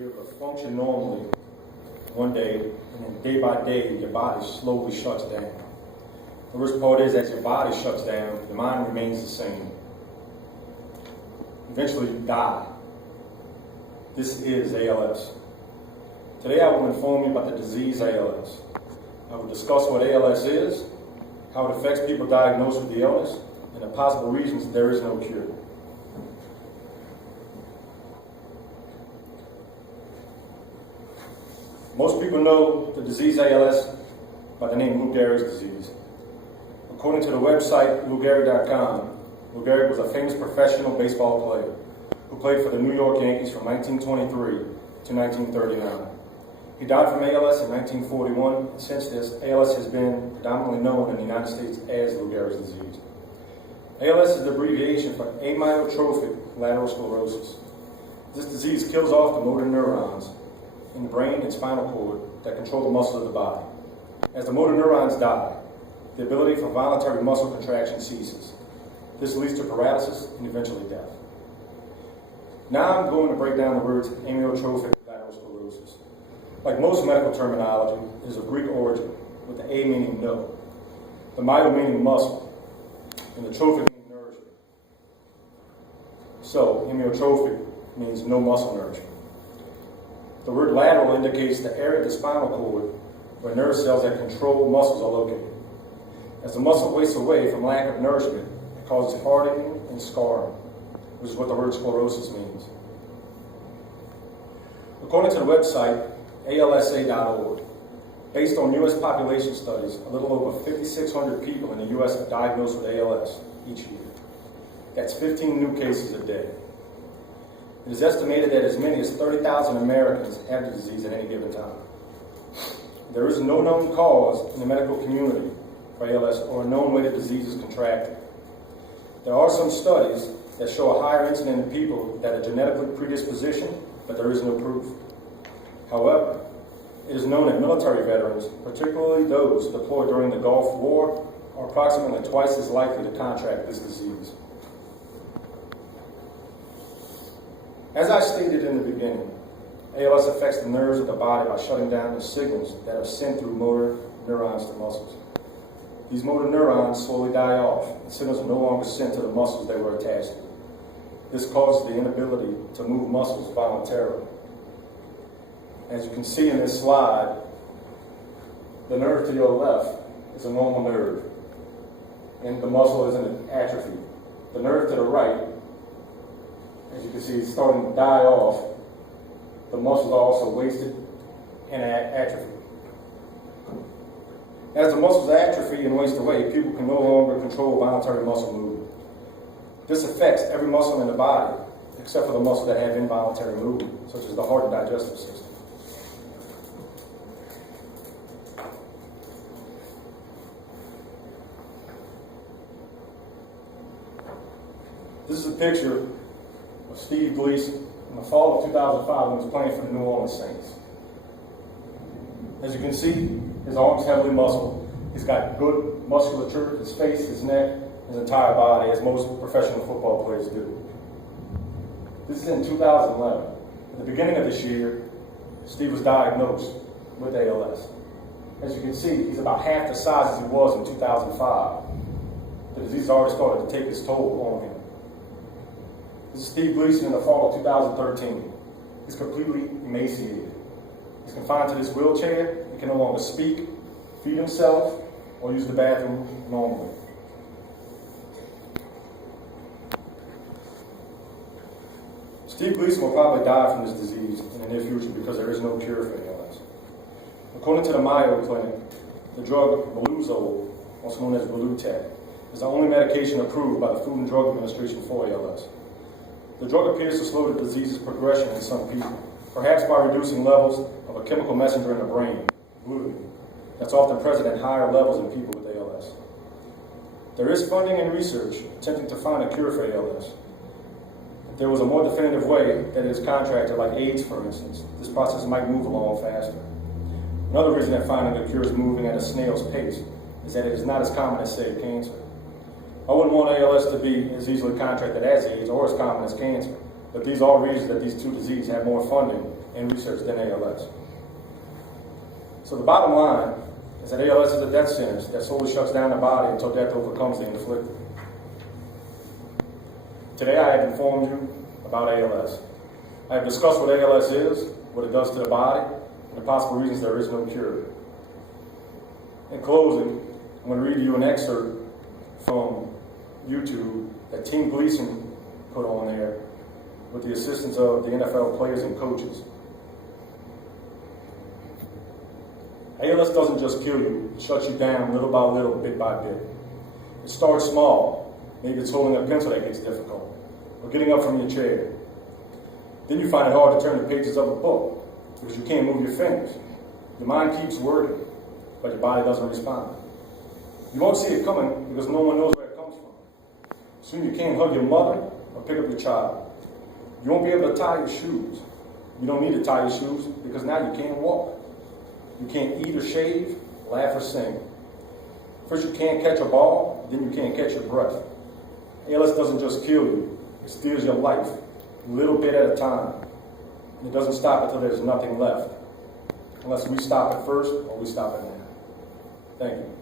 be able to function normally one day, and then day by day, your body slowly shuts down. The worst part is, as your body shuts down, your mind remains the same. Eventually, you die. This is ALS. Today, I will inform you about the disease ALS. I will discuss what ALS is, how it affects people diagnosed with the illness, and the possible reasons there is no cure. Most people know the disease ALS by the name Lou Gehrig's disease. According to the website LouGehrig.com, Lou Gehrig was a famous professional baseball player who played for the New York Yankees from 1923 to 1939. He died from ALS in 1941, and since this, ALS has been predominantly known in the United States as Lou Gehrig's disease. ALS is the abbreviation for amyotrophic lateral sclerosis. This disease kills off the motor neurons in the brain and spinal cord that control the muscles of the body. As the motor neurons die, the ability for voluntary muscle contraction ceases. This leads to paralysis and eventually death. Now I'm going to break down the words amyotrophic lateral sclerosis. Like most medical terminology, it is of Greek origin, with the A meaning no, the myo meaning muscle, and the trophic meaning nourishment. So, amyotrophic means no muscle nourishment. The word lateral indicates the area of the spinal cord where nerve cells that control muscles are located. As the muscle wastes away from lack of nourishment, it causes hardening and scarring, which is what the word sclerosis means. According to the website ALSA.org, based on U.S. population studies, a little over 5,600 people in the U.S. are diagnosed with ALS each year. That's 15 new cases a day. It is estimated that as many as 30,000 Americans have the disease at any given time. There is no known cause in the medical community for ALS or a known way the disease is contracted. There are some studies that show a higher incidence in people that are genetically predispositioned, but there is no proof. However, it is known that military veterans, particularly those deployed during the Gulf War, are approximately twice as likely to contract this disease. As I stated in the beginning, ALS affects the nerves of the body by shutting down the signals that are sent through motor neurons to muscles. These motor neurons slowly die off, and signals are no longer sent to the muscles they were attached to. This causes the inability to move muscles voluntarily. As you can see in this slide, the nerve to your left is a normal nerve, and the muscle is in atrophy. The nerve to the right, as you can see, is starting to die off. The muscles are also wasted and atrophy. As the muscles atrophy and waste away, people can no longer control voluntary muscle movement. This affects every muscle in the body, except for the muscles that have involuntary movement, such as the heart and digestive system. This is a picture of Steve Gleason in the fall of 2005 when he was playing for the New Orleans Saints. As you can see, his arms heavily muscled. He's got good musculature, his face, his neck, his entire body, as most professional football players do. This is in 2011. At the beginning of this year, Steve was diagnosed with ALS. As you can see, he's about half the size as he was in 2005. The disease already started to take its toll on him. This is Steve Gleason in the fall of 2013. He's completely emaciated. He's confined to this wheelchair. He can no longer speak, feed himself, or use the bathroom normally. Steve Gleason will probably die from this disease in the near future because there is no cure for ALS. According to the Mayo Clinic, the drug Beluzole, also known as Belutec, is the only medication approved by the Food and Drug Administration for ALS. The drug appears to slow the disease's progression in some people, perhaps by reducing levels of a chemical messenger in the brain, glutamine, that's often present at higher levels in people with ALS. There is funding and research attempting to find a cure for ALS. If there was a more definitive way that is contracted, like AIDS for instance, this process might move along faster. Another reason that finding a cure is moving at a snail's pace is that it is not as common as, say, cancer. I wouldn't want ALS to be as easily contracted as AIDS or as common as cancer, but these are reasons that these two diseases have more funding and research than ALS. So the bottom line is that ALS is a death sentence that slowly shuts down the body until death overcomes the inflicted. Today I have informed you about ALS. I have discussed what ALS is, what it does to the body, and the possible reasons there is no cure. In closing, I'm going to read you an excerpt from YouTube that Team Gleason put on there with the assistance of the NFL players and coaches. ALS doesn't just kill you, it shuts you down little by little, bit by bit. It starts small. Maybe it's holding a pencil that gets difficult, or getting up from your chair. Then you find it hard to turn the pages of a book because you can't move your fingers. Your mind keeps working, but your body doesn't respond. You won't see it coming because no one knows where it comes from. Soon you can't hug your mother or pick up your child. You won't be able to tie your shoes. You don't need to tie your shoes because now you can't walk. You can't eat or shave, laugh or sing. First you can't catch a ball, then you can't catch your breath. ALS doesn't just kill you, it steals your life, a little bit at a time. And it doesn't stop until there's nothing left. Unless we stop it first or we stop it now. Thank you.